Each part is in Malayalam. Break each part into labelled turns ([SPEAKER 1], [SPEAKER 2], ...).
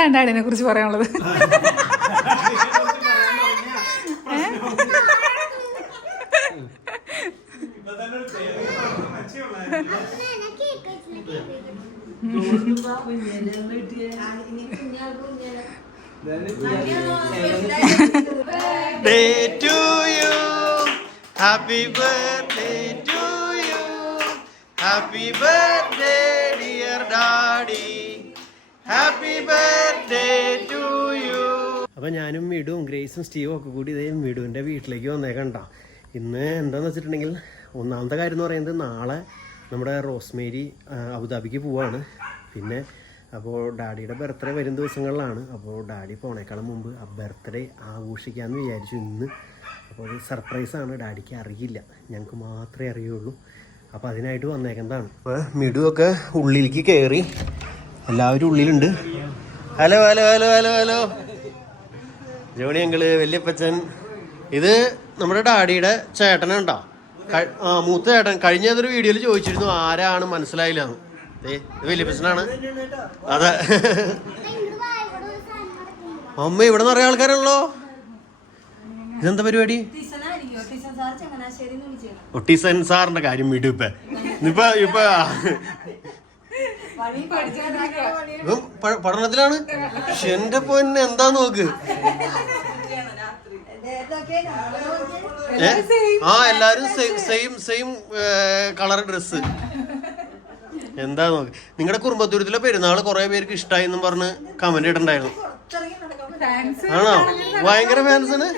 [SPEAKER 1] എന്താണ് ഡാഡിനെ കുറിച്ച് പറയാനുള്ളത്
[SPEAKER 2] Day to you. Happy birthday to you. Happy birthday. Happy birthday to you അപ്പൊ ഞാനും വീടും ഗ്രേസും സ്റ്റീവും ഒക്കെ കൂടി ഇതേ മിടുവിന്റെ വീട്ടിലേക്ക് വന്നേക്കണ്ട ഇന്ന് എന്താന്ന് വെച്ചിട്ടുണ്ടെങ്കിൽ ഒന്നാമത്തെ കാര്യം എന്ന് പറയുന്നത് നാളെ നമ്മുടെ റോസ്മേരി അബുദാബിക്ക് പോവാണ്. പിന്നെ അപ്പോൾ ഡാഡിയുടെ ബർത്ത്ഡേ വരും ദിവസങ്ങളിലാണ്. അപ്പോൾ ഡാഡി പോണേക്കാളും മുമ്പ് ആ ബർത്ത്ഡേ ആഘോഷിക്കാമെന്ന് വിചാരിച്ചു ഇന്ന്. അപ്പോൾ ഒരു സർപ്രൈസാണ് ഡാഡിക്ക് അറിയില്ല. ഞങ്ങൾക്ക് മാത്രമേ അറിയുള്ളൂ. അപ്പോൾ അതിനായിട്ട് വന്നേക്കുന്നതാണ്. അപ്പോൾ മിടുവൊക്കെ ഉള്ളിലേക്ക് കയറി എല്ലാവരും ഉള്ളിലുണ്ട്. Hello hello hello hello hello. Johnny uncle വല്യപ്പച്ചൻ. ഇത് നമ്മുടെ ഡാഡിയുടെ ചേട്ടനുണ്ടോ ആ മൂത്ത ചേട്ടൻ. കഴിഞ്ഞ ഏതൊരു വീഡിയോയിൽ ചോദിച്ചിരുന്നു ആരാണ് മനസ്സിലായില്ല എന്ന്. ഏ ഇത് വല്യപ്പച്ചനാണ്. അതെ. അമ്മ ഇവിടെ നിറയെ ആൾക്കാരുള്ളോ ഇതെന്താ പരിപാടി? ഒട്ടീസൻ സാറിന്റെ കാര്യം വിടും ഇപ്പൊ. ഇപ്പൊ പഠനത്തിലാണ്? എന്റെ പൊന്നെ എന്താ നോക്ക്? ആ എല്ലാരും സെയിം സെയിം കളർ ഡ്രസ് എന്താ നോക്ക്. നിങ്ങളുടെ കുടുംബത്തൂരത്തിലെ പെരുന്നാൾ കുറെ പേർക്ക് ഇഷ്ടമായി എന്നും പറഞ്ഞ് കമന്റ് ഇടണ്ടായിരുന്നു ആണോ? ഭയങ്കര ഫാൻസാണ്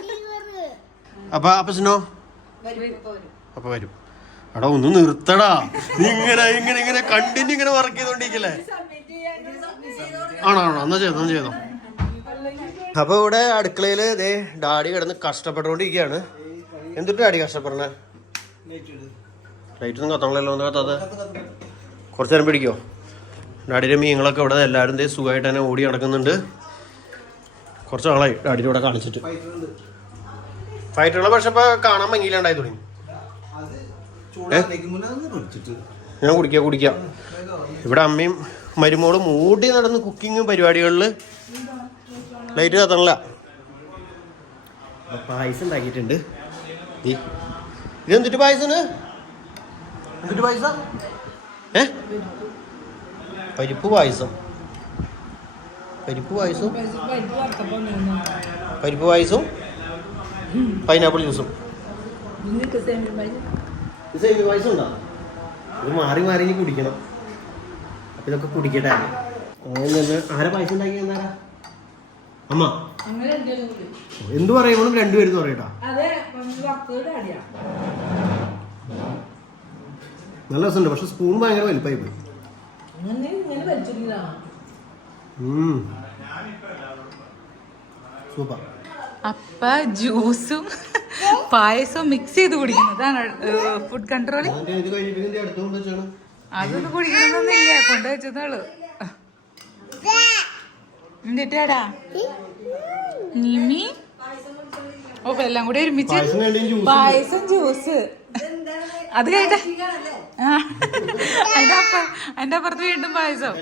[SPEAKER 2] അപ്പൊ അപ്പച്ചനോ? അപ്പൊ വരും. എടാ ഒന്ന് നിർത്തടാ. നീ ഇങ്ങനെ ഇങ്ങനെ ഇങ്ങനെ കണ്ടിന്യൂ ഇങ്ങനെ വർക്ക് ചെയ്തോണ്ടിരിക്കല്ലേ? ആണോ ആണോ എന്നാ ചെയ്തോ എന്നാ ചെയ്തോ. അപ്പൊ ഇവിടെ അടുക്കളയിൽ ദേ ഡാഡി കിടന്ന് കഷ്ടപ്പെട്ടുകൊണ്ടിരിക്കുകയാണ്. എന്തിട്ട് ഡാഡി കഷ്ടപ്പെടണേ? ലൈറ്റ് ഒന്നും കത്തണല്ലോ ഒന്ന് കത്താതെ. കുറച്ചു നേരം പിടിക്കോ. ഡാഡിയുടെ മീനുകളൊക്കെ ഇവിടെ എല്ലാവരും ഇതേ സുഖമായിട്ട് തന്നെ ഓടി നടക്കുന്നുണ്ട്. കുറച്ച് നാളായി ഡാഡിയുടെ ഇവിടെ കാണിച്ചിട്ട്. ഫൈറ്റുകളെ പക്ഷെ ഇപ്പൊ കാണാൻ ഭംഗിയിലുണ്ടായി തുടങ്ങി. ഞാൻ കുടിക്കാം കുടിക്കാം. ഇവിടെ അമ്മയും മരുമോളും മൂടി നടന്ന് കുക്കിംഗ് പരിപാടികളിൽ ലൈറ്റ് കത്തണില്ല. പായസം ഉണ്ടാക്കിയിട്ടുണ്ട്. ദേ. ഇതെന്തിട്ട് പായസാണ് എന്തിട്ട് പായസ? ഏ? പരിപ്പ് പായസം. പരിപ്പ് പായസം. പരിപ്പ് പായസവും പൈനാപ്പിൾ ജ്യൂസും. സേമിയ പായസം ഉണ്ടോ? ഇത് മാറി മാറി ഇനി കുടിക്കണം. അപ്പൊ ഇതൊക്കെ കുടിക്കട്ടെ ആരാ പൈസ ഉണ്ടാക്കി എന്നാരാ അമ്മ. എന്ത് പറയുമ്പോഴും രണ്ടുപേരും പറയട്ടാ. നല്ല രസമുണ്ട്. പക്ഷെ സ്പൂൺ ഭയങ്കര വലിപ്പായി പോയി. സൂപ്പർ.
[SPEAKER 1] അപ്പ ജ്യൂസും പായസവും മിക്സ് ചെയ്ത് കുടിക്കുന്നതാണ് ഫുഡ് കൺട്രോൾ
[SPEAKER 2] അതൊന്നും കുടിക്കണമെന്നില്ല കൊണ്ട്
[SPEAKER 1] കൊണ്ടുവച്ചതേളൂ എന്നിട്ടാടാ? നിമി ഓ എല്ലാം കൂടി ഒരുമിച്ച്
[SPEAKER 2] പായസം ജ്യൂസ്
[SPEAKER 1] പായസം അത് കഴിഞ്ഞ അതിന്റെ അപ്പുറത്ത് വീണ്ടും പായസം.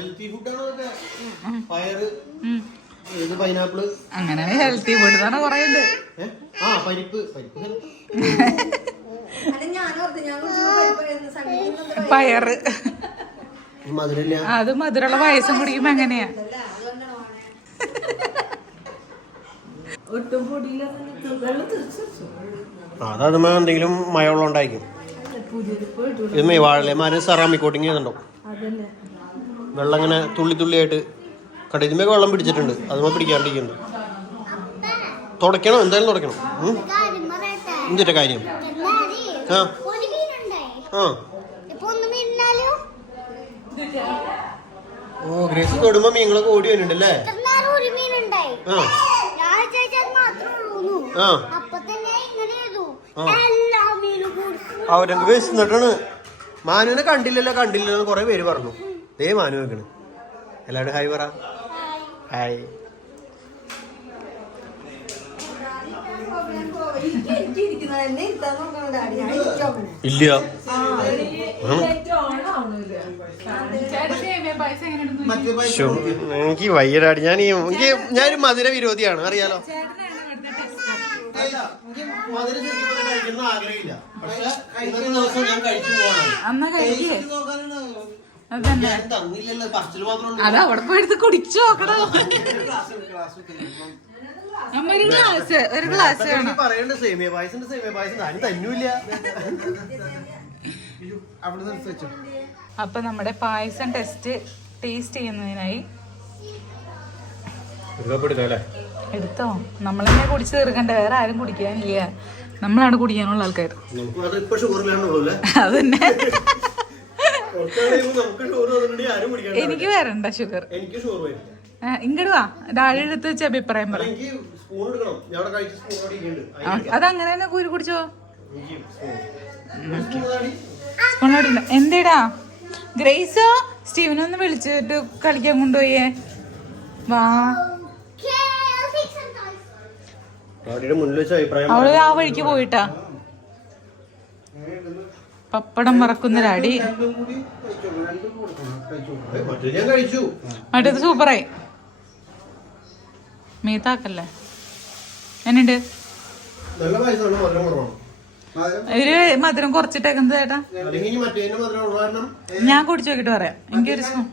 [SPEAKER 2] പൈനാപ്പിൾ
[SPEAKER 1] അങ്ങനെയാണ് ഹെൽത്തി ഫുഡ് തന്നെ കുറേ ഉണ്ട്?
[SPEAKER 2] ആ പരിപ്പ്. പരിപ്പ്.
[SPEAKER 1] പയറ് അത് മധുരമുള്ള പായസം കുടിക്കുമ്പോ അങ്ങനെയാ.
[SPEAKER 2] ആ, അതതുമ്മ എന്തെങ്കിലും മഴവെള്ളം ഉണ്ടായിരിക്കും. ഇത് മേ വാഴലേമാര് സെറാമിക് കോട്ടിങ് ചെയ്യുന്നുണ്ടോ വെള്ളം ഇങ്ങനെ തുള്ളി തുള്ളിയായിട്ട് ഇതിന്മേ വെള്ളം പിടിച്ചിട്ടുണ്ട്. അതുമ്മ പിടിക്കാണ്ടിരിക്കുന്നു. തുടയ്ക്കണം എന്തായാലും തുടയ്ക്കണം. എന്തിട്ട
[SPEAKER 3] കാര്യം?
[SPEAKER 2] ആ. ആ. ഓ ഗ്രേസ് തൊടുമ്പോ മീനുകളൊക്കെ ഓടി വരുന്നുണ്ട് അല്ലേ ആ. അവരൊക്കെ വിശന്നിട്ടാണ് മാനുവിനെ കണ്ടില്ലല്ലോ കണ്ടില്ലല്ലോ എന്ന് കുറെ പേര് പറഞ്ഞു. ദേ മാനു വെക്കണ് എല്ലാവരും ഹായ് പറ. ഹായ് ഇല്ല. എനിക്ക് വയ്യടാടി. ഞാൻ ഈ- എനിക്ക് ഞാനൊരു മധുര വിരോധിയാണ് അറിയാലോ. ആഗ്രഹമില്ല. പക്ഷെ ഇന്നത്തെ ദിവസം ഞാൻ കഴിച്ചു
[SPEAKER 1] അത് അവിടെ പോയെടുത്ത് കുടിച്ചു നോക്കണോ ഒരു ഗ്ലാസ് ഒരു ഗ്ലാസ് വേണം.
[SPEAKER 2] പറയണ്ട സേമിയ പായസം സേമിയ പായസം ഞാനും തന്നൂല്ല.
[SPEAKER 1] അപ്പൊ നമ്മുടെ പായസം ടെസ്റ്റ് ടേസ്റ്റ് ചെയ്യുന്നതിനായി എടുത്തോ? നമ്മളെന്നെ കുടിച്ചു തീർക്കണ്ട? വേറെ ആരും കുടിക്കാനില്ല. നമ്മളാണ് കുടിക്കാനുള്ള ആൾക്കാർ
[SPEAKER 2] അത് തന്നെ
[SPEAKER 1] അതന്നെ. എനിക്ക് വരണ്ട ഷുഗർ.
[SPEAKER 2] എനിക്ക് ഷുഗർ വരും.
[SPEAKER 1] ഇങ്ങോട്ട് വാ. താഴെ എടുത്ത് വെച്ച അഭിപ്രായം പറ.
[SPEAKER 2] എനിക്ക് സ്പൂൺ എടുക്കണം. ഞാൻ അവിടെ കഴിച്ച സ്പൂൺ അവിടെ ഇരിക്കുന്നുണ്ട്.
[SPEAKER 1] ആ, അതങ്ങനെ തന്നെ കൂരി കുടിച്ചോ?
[SPEAKER 2] എനിക്ക് സ്പൂൺ സ്പൂൺ താടി
[SPEAKER 1] എന്തേടാ? ഗ്രേസോ സ്റ്റീവനൊന്ന് വിളിച്ചിട്ട് കളിക്കാൻ കൊണ്ടുപോയേ. വാ.
[SPEAKER 2] ഡാഡിയുടെ മുന്നിൽ വെച്ച അഭിപ്രായം
[SPEAKER 1] അവൾ ആ വഴിക്ക് പോയിട്ടാ. പപ്പടം മറക്കുന്ന
[SPEAKER 2] കഴിച്ചു.
[SPEAKER 1] മറ്റേത് സൂപ്പറായി. മീത്താക്കല്ലേ? എന്നുണ്ട്? ഒരു മധുരം കുറച്ചിട്ടേക്കുന്നത് ചേട്ടാ. ഞാൻ കുടിച്ചു നോക്കിട്ട് പറയാം. എനിക്കൊരു സ്പൂൺ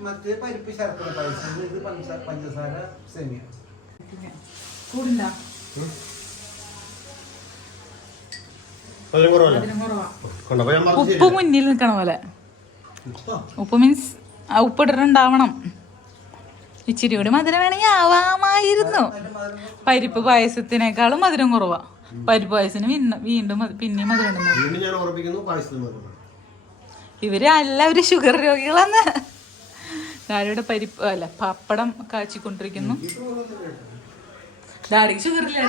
[SPEAKER 1] ഉപ്പ് മുന്നിൽ നിൽക്കണ പോലെ. ഉപ്പ്? മീൻസ് ആ ഉപ്പ് ഇട്ടിട്ടുണ്ടാവണം. ഇച്ചിരി കൂടി മധുരം വേണമെങ്കിൽ ആവാമായിരുന്നു. പരിപ്പ് പായസത്തിനേക്കാളും മധുരം കുറവാ. പരിപ്പ് പായസത്തിന് വീണ്ടും പിന്നെയും മധുരം ഉണ്ടെന്ന് ഇവർ എല്ലാവരും ഷുഗർ രോഗികളാന്ന്. ഡാഡിയുടെ പരിപ്പ് അല്ല പപ്പടം കാച്ചിക്കൊണ്ടിരിക്കുന്നു. ഡാഡിക്ക് ഷുഗർ ഇല്ല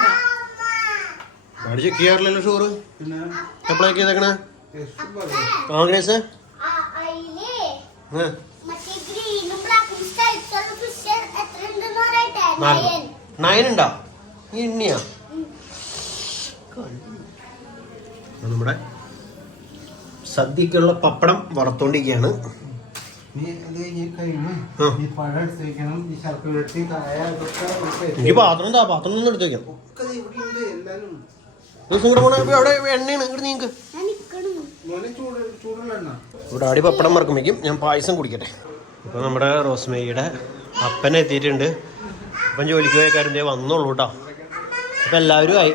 [SPEAKER 2] ചെക്ക് ചെയ്യാറില്ലല്ലോ ഷുഗർ എപ്പോഴൊക്കെ ചെയ്തേക്കണേ
[SPEAKER 3] പറയട്ടെ നയൻ
[SPEAKER 2] നയനുണ്ടോ എണ്ണിയാ നമ്മുടെ സദ്യക്കുള്ള പപ്പടം വറുത്തോണ്ടിരിക്കുകയാണ്.
[SPEAKER 4] ഈ
[SPEAKER 2] പാത്രം പാത്രം ഒന്നും എടുത്ത് അവിടെ എണ്ണയാണ്. ഇങ്ങോട്ട് നീക്ക്. ഇവിടെ ആടി പപ്പടം മറക്കും വയ്ക്കും. ഞാൻ പായസം കുടിക്കട്ടെ. ഇപ്പൊ നമ്മുടെ റോസ്മേയുടെ അപ്പൻ എത്തിയിട്ടുണ്ട്. അപ്പൻ ജോലിക്ക് പോയ കാര്യം ദേ വന്നോളൂ കേട്ടോ അപ്പൊ എല്ലാവരും ആയി.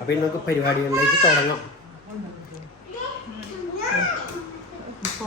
[SPEAKER 2] അപ്പൊ ഇന്നൊക്കെ പരിപാടികളിലേക്ക് തുടങ്ങാം. ഇപ്പൊ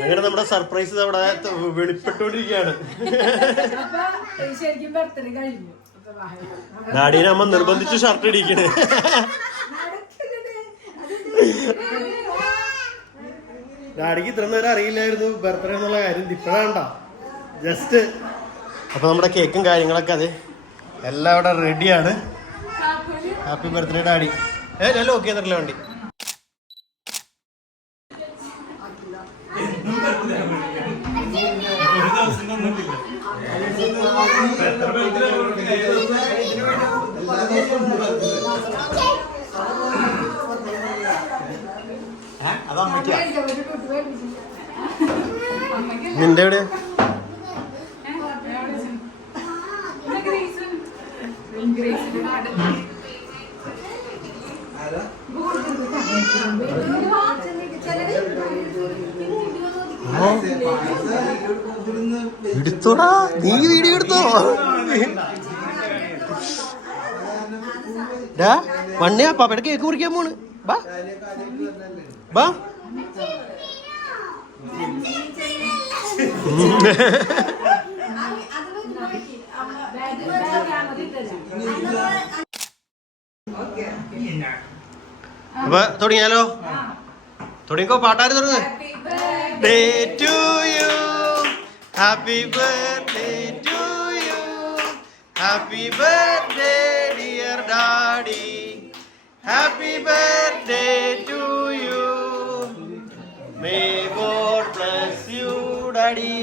[SPEAKER 2] അങ്ങനെ നമ്മുടെ സർപ്രൈസ് അവിടെ വെളിപ്പെട്ടുകൊണ്ടിരിക്കുകയാണ്
[SPEAKER 5] ശരിക്കും ബർത്ത്ഡേ കഴിഞ്ഞു
[SPEAKER 2] അമ്മ നിർബന്ധിച്ച് ഷർട്ട് ഇടിക്കണേ ഡാഡിക്ക് ഇത്ര നേരം അറിയില്ലായിരുന്നു ബർത്ത്ഡേ എന്നുള്ള കാര്യം ഇപ്പോഴാണ്ട ജസ്റ്റ് അപ്പൊ നമ്മുടെ കേക്കും കാര്യങ്ങളൊക്കെ അത് എല്ലാം അവിടെ റെഡിയാണ് ഹാപ്പി ബർത്ത്ഡേ ഡാഡി ഏ ഞാൻ ലോക്ക് ചെയ്തിട്ടില്ല വണ്ടി. നിന്റെ എവിടെ എടുത്തോടാ. നീ വീഡിയോ എടുത്തോ? ഡാ വണ്ണേ പാപ്പയുടെ കേക്ക് മുറിക്കാൻ പോണ്. ബാ. ബാ. അപ്പൊ തുടങ്ങിയാലോ? തുടങ്ങിക്കോ പാട്ടാര് തുടങ്ങ്. Day to you happy birthday to you happy birthday dear daddy happy birthday to you may God bless you daddy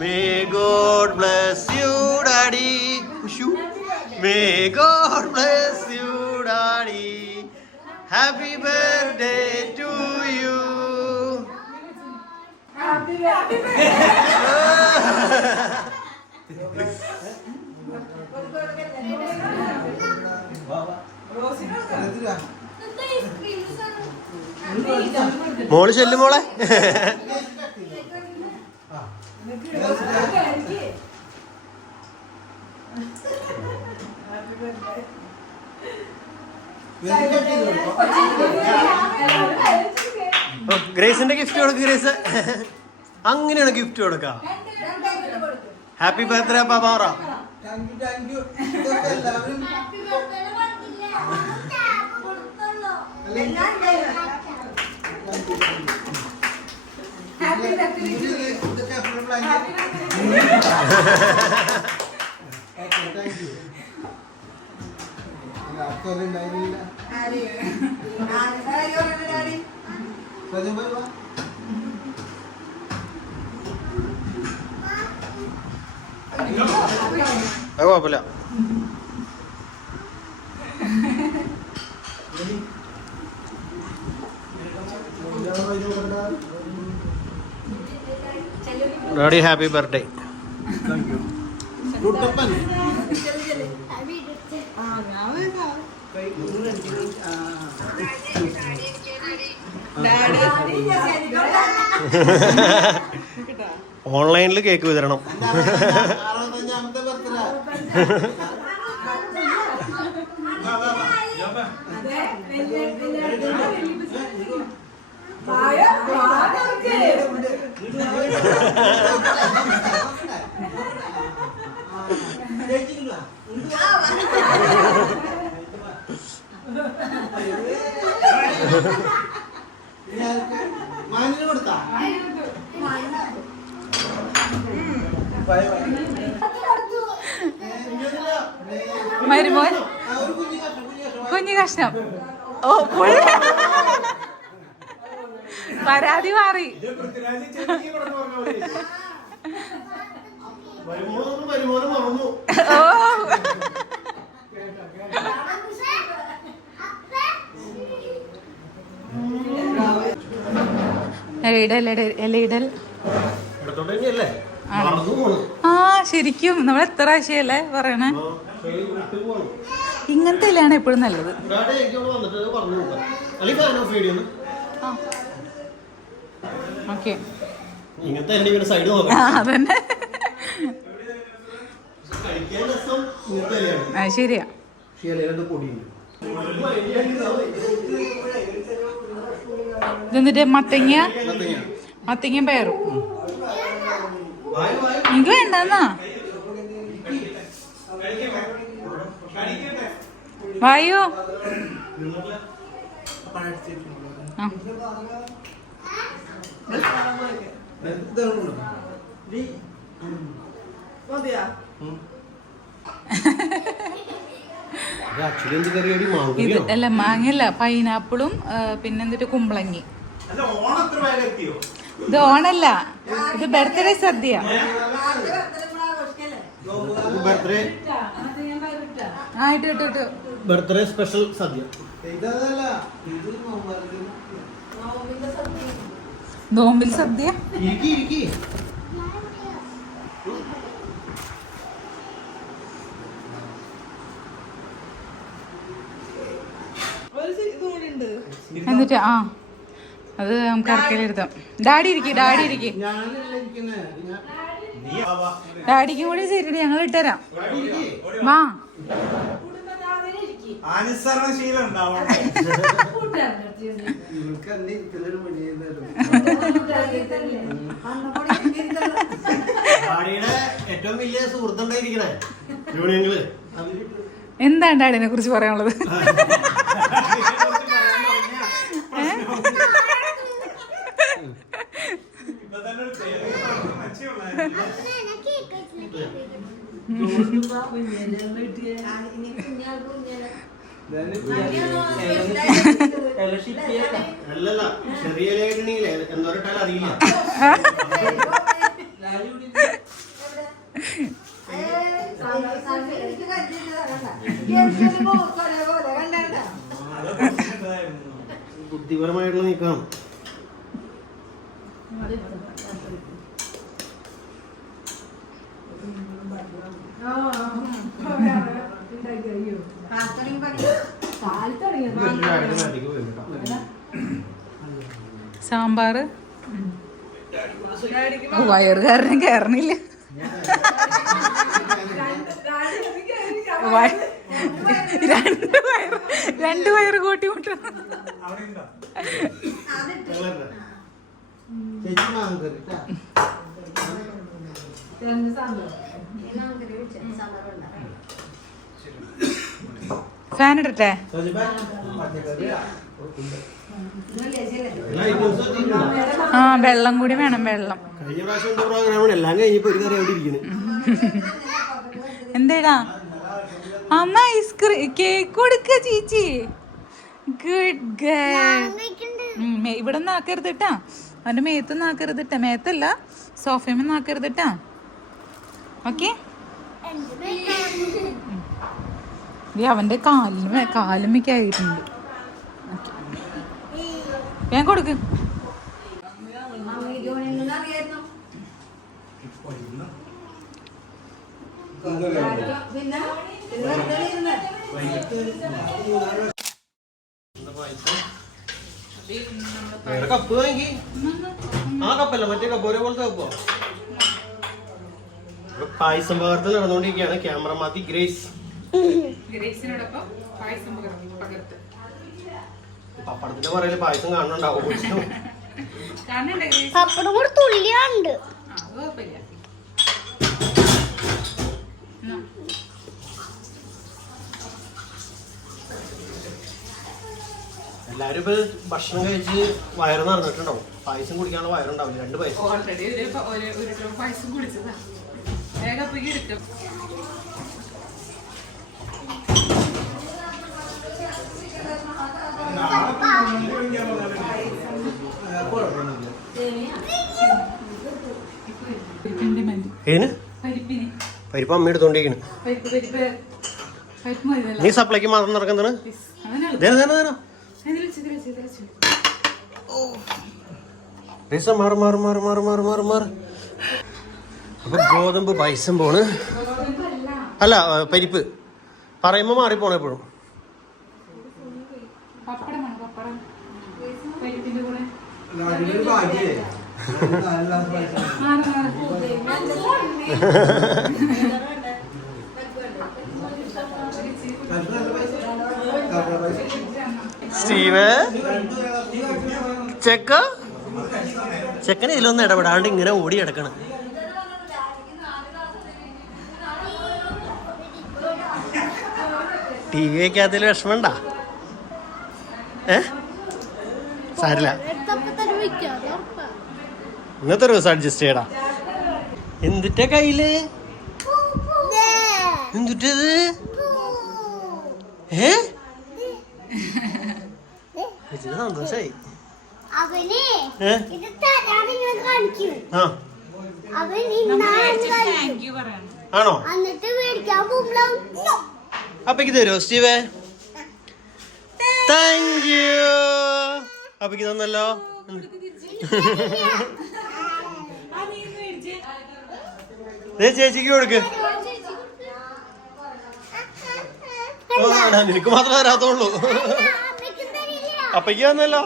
[SPEAKER 2] may God bless you daddy may God bless you daddy happy birthday to you മോൾ ചെല്ലും മോളെ. ഓ, ഗ്രേസിന്റെ ഗിഫ്റ്റ് കൊടുക്ക് ഗ്രേസ്. അങ്ങനെയാണ് ഗിഫ്റ്റ് കൊടുക്ക. ഹാപ്പി ബർത്ത്ഡേ പാപ്പാറ അത് കുഴപ്പമില്ല. Daddy happy birthday.
[SPEAKER 4] Kuttappan
[SPEAKER 3] happy
[SPEAKER 2] ഓൺലൈനിൽ കേക്ക് വിതരണം.
[SPEAKER 4] അറുപത്തഞ്ചാമത്തെ കൊടുത്തു
[SPEAKER 1] മരുമോൻ?
[SPEAKER 4] കുഞ്ഞു കഷ്ണം.
[SPEAKER 1] ഓ പുഴ. പരാതി മാറി
[SPEAKER 2] വരുമാനം വരുമാനം മറന്നു
[SPEAKER 1] ഓ ആ. ശരിക്കും. നമ്മൾ എത്ര ആശയല്ലേ പറയണേ? ഇങ്ങനത്തെ അല്ലാണ് എപ്പോഴും നല്ലത്. ഓക്കെ. അതന്നെ. ശരിയാ.
[SPEAKER 2] പൊടിയുണ്ട്.
[SPEAKER 1] ഇതെന്നിട്ട് മത്തങ്ങ? മത്തങ്ങയും പയറും. എനിക്ക് വേണ്ടെന്നാ? വായു.
[SPEAKER 2] കറിയാടി
[SPEAKER 1] ഇത് അല്ല മാങ്ങയല്ല പൈനാപ്പിളും ആ, പിന്നെ എന്നിട്ട് കുമ്പളങ്ങി. ഇത് ഓണല്ല ഇത് ബർത്ത്ഡേ സദ്യ
[SPEAKER 2] ബർത്ത്ഡേ സ്പെഷ്യൽ
[SPEAKER 1] നോമ്പിൽ സദ്യ. എന്നിട്ട് ആ. അത് നമുക്ക് ഇറക്കലിരുത്താം ഡാഡി ഇരിക്കി ഡാഡി ഇരിക്കി. ഡാഡിക്കും കൂടി ശരി ഞങ്ങൾ ഇട്ടുതരാം. വാ.
[SPEAKER 2] അനുസരണശീലം ഉണ്ടാവണം. ഏറ്റവും വലിയ സുഹൃത്തുണ്ടായിരിക്കണേ.
[SPEAKER 1] എന്താണ് ഡാഡിനെ കുറിച്ച് പറയാനുള്ളത്
[SPEAKER 3] ഞാൻ കേക്ക് വെച്ചില്ല
[SPEAKER 5] കുഞ്ഞിനെ വീട്ടിൽ ഇനി കുഞ്ഞാൾ കുഞ്ഞാൽ
[SPEAKER 2] അല്ലല്ല ചെറിയ ലേഖനിയിലെ എന്തോരട്ടാലും അറിയില്ല ബുദ്ധിപരമായിട്ടുള്ള നീക്കണം.
[SPEAKER 1] സാമ്പാറ് വയറുകാരനും കയറണില്ല വയ- രണ്ട് വയർ രണ്ട് വയർ കൂട്ടി
[SPEAKER 4] ട്ടാ.
[SPEAKER 1] ഫാൻ ഇടട്ടെ? ആ വെള്ളം കൂടി വേണം വെള്ളം. എന്തേടാ? അമ്മ ഐസ്ക്രീം കേക്ക് കൊടുക്ക ചേച്ചി. ഗുഡ് ഗേൾ
[SPEAKER 3] ഇവിടെ
[SPEAKER 1] ഇവിടെ ആക്കരുത് കേട്ടാ അവന്റെ മേത്ത് ആക്കരുത് കേട്ടാ മേത്തല്ല സോഫയമ്മ നാക്കരുത് കേട്ടാ ഓക്കെ അവന്റെ കാലിന് കാലുമ്മയ്ക്കായിട്ടുണ്ട് ഞാൻ കൊടുക്ക്.
[SPEAKER 5] പിന്നെ വെറുതെ ഇരുന്ന്
[SPEAKER 2] വേറെ കപ്പ് വാങ്ങി ആ കപ്പല്ല മറ്റേ കപ്പ് ഒരേപോലത്തെ കപ്പോ ഇവിടെ പായസം പകർത്ത് നടന്നുകൊണ്ടിരിക്കുകയാണ് ക്യാമറ മാത്തി ഗ്രേസ് പപ്പടത്തിന്റെ പറയൽ പായസം കാണുന്നുണ്ടാവും
[SPEAKER 3] പപ്പടം കൂടെ തുള്ളിയാണ്ട്
[SPEAKER 2] എല്ലാരും ഇപ്പൊ ഭക്ഷണം കഴിച്ച് വയറ് നിറഞ്ഞിട്ടുണ്ടാവും. പായസം കുടിക്കാനുള്ള വയറുണ്ടാവില്ല. രണ്ട് പായസം.
[SPEAKER 1] ഓൾറെഡി ഒരു പായസം കുടിച്ചതാ. വേഗം എടുക്കും പരിപ്പിന്റെ മതി
[SPEAKER 2] ഏന്?
[SPEAKER 1] പരിപ്പിന്.
[SPEAKER 2] പരിപ്പ് അമ്മ എടുത്തോണ്ടിരിക്കണ്.
[SPEAKER 1] പരിപ്പ് പരിപ്പ്. പരിപ്പ് മതിയല്ല
[SPEAKER 2] നീ സപ്ലൈക്ക് മാത്രം നടക്കുന്നത്
[SPEAKER 1] അതിനുള്ള
[SPEAKER 2] ദേന ദേന ദേന
[SPEAKER 1] ഇതിൽ വെച്ച് ഇതിൽ വെച്ച് ഇതിൽ വെച്ച്.
[SPEAKER 2] പൈസ മാറ് മാറ് മാറ് മാറ് മാറ് മാറ് മാറ്. അപ്പൊ ഗോതമ്പ് പൈസം പോണ്. അല്ല പരിപ്പ്. പറയുമ്പോ മാറിപ്പോണ എപ്പോഴും.
[SPEAKER 1] പപ്പടമാണ് പപ്പടം. പരിപ്പിന്റെ കൂടെ.
[SPEAKER 2] സ്റ്റീവ്? ചെക്ക? ചെക്കൻ ഇതിലൊന്നും ഇടപെടാണ്ട് ഇങ്ങനെ ഓടി കിടക്കണം ടി വി വയ്ക്കാത്തതിൽ വിഷമണ്ട ഏ? സാരില്ല
[SPEAKER 3] എടുത്തപ്പോ തന്നെ വെക്കാം അത് ഉറപ്പാ.
[SPEAKER 2] ഇന്നത്തെ ഒരു ദിവസം അഡ്ജസ്റ്റ് ചെയ്യടാ. എന്തിട്ട
[SPEAKER 3] കയ്യിൽ.
[SPEAKER 2] എന്തിട്ടത് ഏ? ഇത് സന്തോഷായി.
[SPEAKER 3] ഇത്
[SPEAKER 2] ആണോ? അപ്പക്ക് തരുമോ സ്റ്റീവേ? താങ്ക് യു അപ്പക്ക് തന്നല്ലോ ദേ ചേച്ചിക്ക് കൊടുക്ക്. നിനക്ക് മാത്രമേ തരാത്തുള്ളൂ അപ്പയ്ക്ക് വന്നല്ലോ.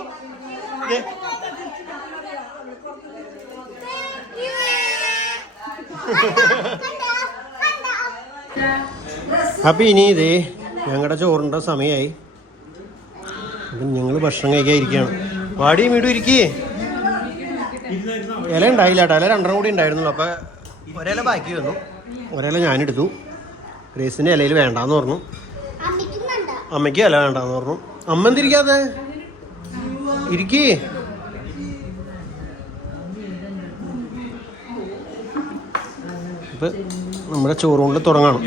[SPEAKER 2] അപ്പൊ ഇനി ഇതേ ഞങ്ങളുടെ ചോറിന്റെ സമയമായി അപ്പം ഞങ്ങൾ ഭക്ഷണം കഴിക്കാൻ ഇരിക്കുകയാണ്. വാടി ഇരിക്കേ? ഇല ഉണ്ടായില്ല കേട്ടോ ഇല രണ്ടെണ്ണം കൂടി ഉണ്ടായിരുന്നുള്ളൂ. അപ്പോൾ ഒരില ബാക്കി വന്നു ഒരേല ഞാനെടുത്തു. ഗ്രേസിന്റെ ഇലയിൽ വേണ്ടാന്ന് പറഞ്ഞു.
[SPEAKER 3] അമ്മയ്ക്കും
[SPEAKER 2] ഇല വേണ്ടാന്ന് പറഞ്ഞു. അമ്മ എന്തിരിക്കാതെ ഇരിക്കേ. ഇപ്പം നമ്മുടെ ചോറുകൊണ്ട് തുടങ്ങണം.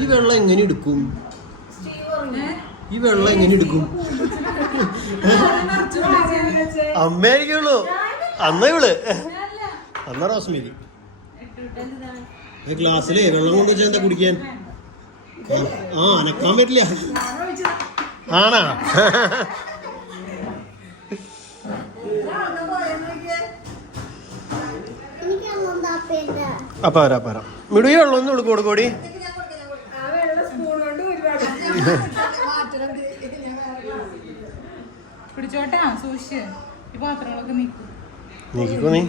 [SPEAKER 2] ഈ വെള്ളം എങ്ങനെ എടുക്കും? ഈ വെള്ളം എങ്ങനെ എടുക്കും? അമ്മയായിരിക്കുള്ളൂ. അന്ന ഇവൾ. അന്ന റോസ്മേരി. ഗ്ലാസ്സിലേ വെള്ളം കൊണ്ട് വെച്ചാൽ എന്താ കുടിക്കാൻ? ആ അനക്കാൻ പറ്റില്ല. ആണാ? അപ്പാരാ അപ്പാരാ മിടുകയുള്ളൂ ഒന്ന് കൊടുക്കും കൊടുക്കോടി
[SPEAKER 5] ആ വെള്ളം സ്പൂൺ കൊണ്ട് ഒരുപാട് മാറ്റണം
[SPEAKER 1] പിടിച്ചോട്ടാ? സൂക്ഷിച്ച്. ഈ പാത്രങ്ങളൊക്കെ നീക്കും.
[SPEAKER 2] നീക്കിക്കോ നീ?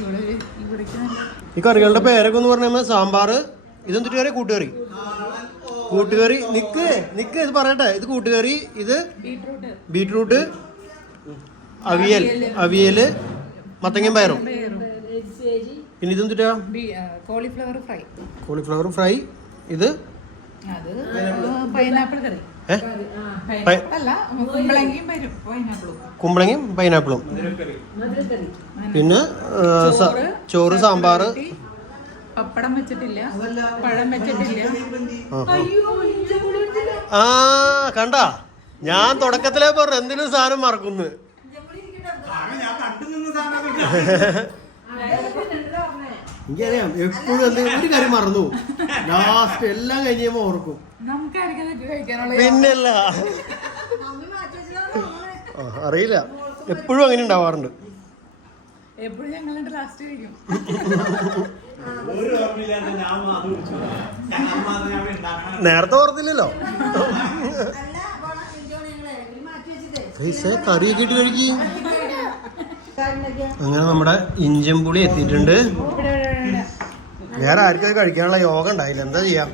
[SPEAKER 1] ഇവിടെ ഇവിടേക്ക് നല്ല
[SPEAKER 2] ഈ കറികളുടെ പേരൊക്കെ ഒന്ന് പറഞ്ഞാൽ സാമ്പാറ് ഇതെന്തൊരു കറി കൂട്ടുകറി. കൂട്ടുകറി നിക്ക് നിക്ക് ഇത് പറയട്ടെ. ഇത് കൂട്ടുകറി ഇത്
[SPEAKER 1] ബീട്രൂട്ട്.
[SPEAKER 2] അവിയൽ അവിയൽ മത്തങ്ങയും പയറും. പിന്നെ ഇതെന്തിട്ടാ
[SPEAKER 1] കോളിഫ്ലവർ ഫ്രൈ.
[SPEAKER 2] Cauliflower fry. ഇത്
[SPEAKER 1] പൈനാപ്പിൾ കറി. കുമ്പളങ്ങിയും പൈനാപ്പിളും.
[SPEAKER 2] കുമ്പളങ്ങയും പൈനാപ്പിളും.
[SPEAKER 5] മധുരക്കറി
[SPEAKER 2] പിന്നെ ചോറ് സാമ്പാർ
[SPEAKER 1] പപ്പടം വെച്ചിട്ടില്ല പഴം വെച്ചിട്ടില്ല.
[SPEAKER 2] ആ കണ്ട? ഞാൻ തുടക്കത്തിലേ പറഞ്ഞു എന്തിനും സാധനം മറക്കുന്നു. എനിക്കറിയാം. എപ്പോഴും എന്തെങ്കിലും ഒരു കാര്യം മറന്നു ലാസ്റ്റ് എല്ലാം കഴിഞ്ഞ് കഴിയുമ്പോ ഓർക്കും. പിന്നല്ല അറിയില്ല. എപ്പോഴും അങ്ങനെ ഉണ്ടാവാറുണ്ട്.
[SPEAKER 1] എപ്പോഴും ഞങ്ങളുടെ ലാസ്റ്റ് കഴിക്കും.
[SPEAKER 2] നേരത്തെ ഓർത്തില്ലല്ലോ. കറിയൊക്കെ ഇട്ട് കഴിക്കും അങ്ങനെ നമ്മുടെ ഇഞ്ചൻ പുളി എത്തിയിട്ടുണ്ട്. വേറെ ആർക്കും അത് കഴിക്കാനുള്ള യോഗം ഉണ്ടായില്ല. എന്താ ചെയ്യാം?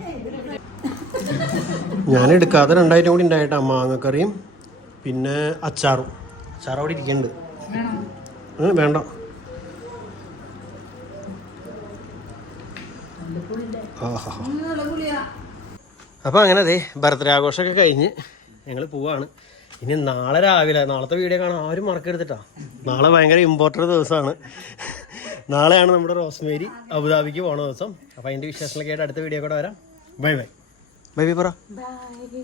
[SPEAKER 2] ഞാൻ എടുക്കാതെ രണ്ടായിരം കൂടി ഉണ്ടായിട്ടാ മാങ്ങക്കറിയും പിന്നെ അച്ചാറും. അച്ചാറും അവിടെ ഉം, വേണ്ട. അപ്പോൾ അങ്ങനെ അതെ ബർത്ത്ഡേ ആഘോഷമൊക്കെ കഴിഞ്ഞ് ഞങ്ങൾ പോവാണ്. ഇനി നാളെ രാവിലെ നാളത്തെ വീഡിയോ കാണാൻ ആരും മറക്കെടുത്തിട്ടാ നാളെ ഭയങ്കര ഇമ്പോർട്ടന്റ് ദിവസമാണ്. നാളെയാണ് നമ്മുടെ റോസ്മേരി അബുദാബിക്ക് പോണ ദിവസം. അപ്പോൾ അതിന്റെ വിശേഷങ്ങളൊക്കെ ആയിട്ട് അടുത്ത വീഡിയോ കൂടെ വരാം. Bye bye. ബൈ ബൈ പറ
[SPEAKER 1] ബൈ